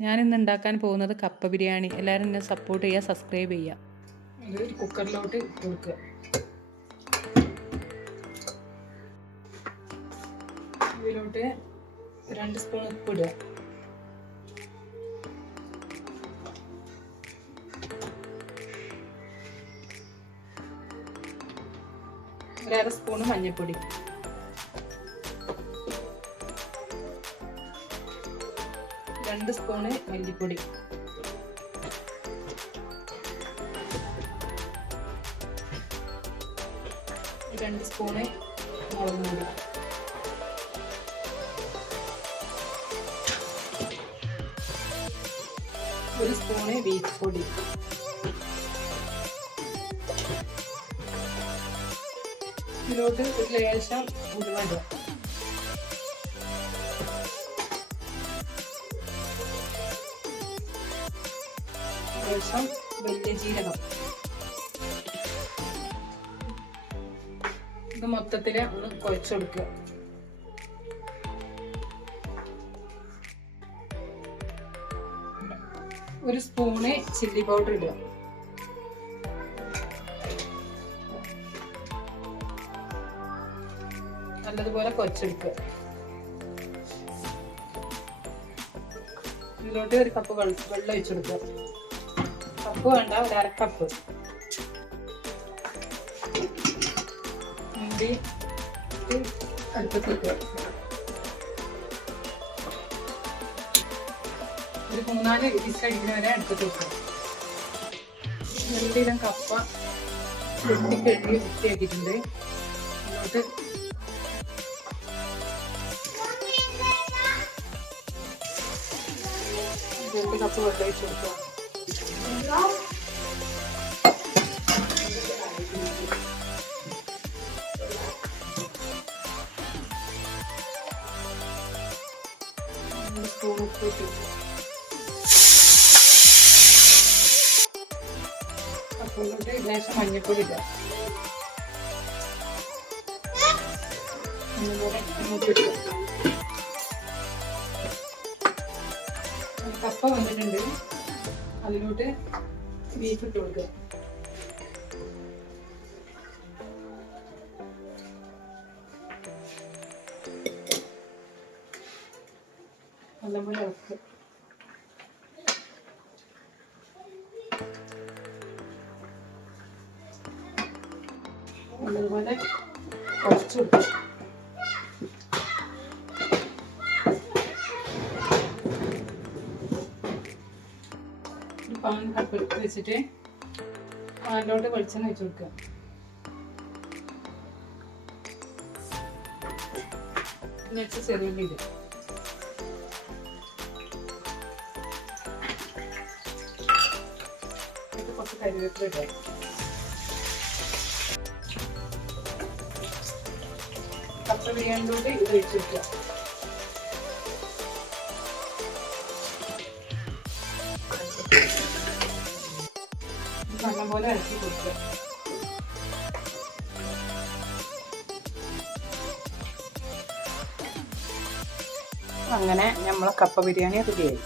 ഞാനിന്ന് ഉണ്ടാക്കാൻ പോകുന്നത് കപ്പ ബിരിയാണി. എല്ലാവരും എന്നെ സപ്പോർട്ട് ചെയ്യുക സബ്സ്ക്രൈബ് ചെയ്യുക കുക്കറിലോട്ട് കൊടുക്കുക. ഇതിലോട്ട് രണ്ട് സ്പൂൺ ഉപ്പിടുക അര സ്പൂണ് മഞ്ഞൾപ്പൊടി രണ്ട് സ്പൂണ് മല്ലിപ്പൊടി. രണ്ട് സ്പൂണ് മുളക് പൊടി. ഒരു സ്പൂണ് ബീഫ് പൊടി. ഇതിലോട്ട് ഒരു ലേശം ഉരുവടുക ലേശം വലിയ ജീരകം. ഇത് മൊത്തത്തിൽ ഒന്ന് കുഴച്ചെടുക്കുക. ഒരു സ്പൂണ് ചില്ലി പൗഡർ ഇടുക. നല്ലതുപോലെ കൊച്ചെടുക്കുക ഇതിലോട്ട് ഒരു കപ്പ് വെള്ളം ഒഴിച്ചെടുക്കുക. കപ്പ് വേണ്ട ഒരു അരക്കപ്പ് മുന്തി അടുപ്പത്ത് വെക്കുക ഒരു മൂന്നാൽ വിസടിക്കുന്ന വരെ അടുപ്പത്ത് വെക്കുക രണ്ടിലും കപ്പ വെട്ടി കഴുകി വൃത്തിയാക്കിയിട്ടുണ്ട്. എന്നിട്ട് രണ്ട് കപ്പ് വെള്ളം ഒഴിച്ച് കൊടുക്കുക. സ്പൂൺ ഉപ്പ് ഇട്ടു അപ്പോഴോട്ട് ലേശം മഞ്ഞൾപ്പൊടി ഇടുക ഒന്നുകൂടെ അങ്ങോട്ട് കപ്പ വന്നിട്ടുണ്ട്. അതിലോട്ട് ബീഫ് ഇട്ട് കൊടുക്കുക. നല്ലപോലെ ഇളക്കുക നല്ലതുപോലെ കുറച്ച് കൊടുക്കുക പാൻ കപ്പ് വെച്ചിട്ട് പാലിലോട്ട് വെളിച്ചെണ്ണ വെച്ച് കൊടുക്കുക. വെച്ച് ചെറിയുള്ളി ഇടുക. കുറച്ച് കരിവേപ്പില ഇടുക. കപ്പ ബിരിയാണിയിലോട്ട് ഇത് വെച്ച് വെക്കുക ഇളക്കി കൊടുക്കുക. അങ്ങനെ നമ്മളെ കപ്പ ബിരിയാണി റെഡിയായി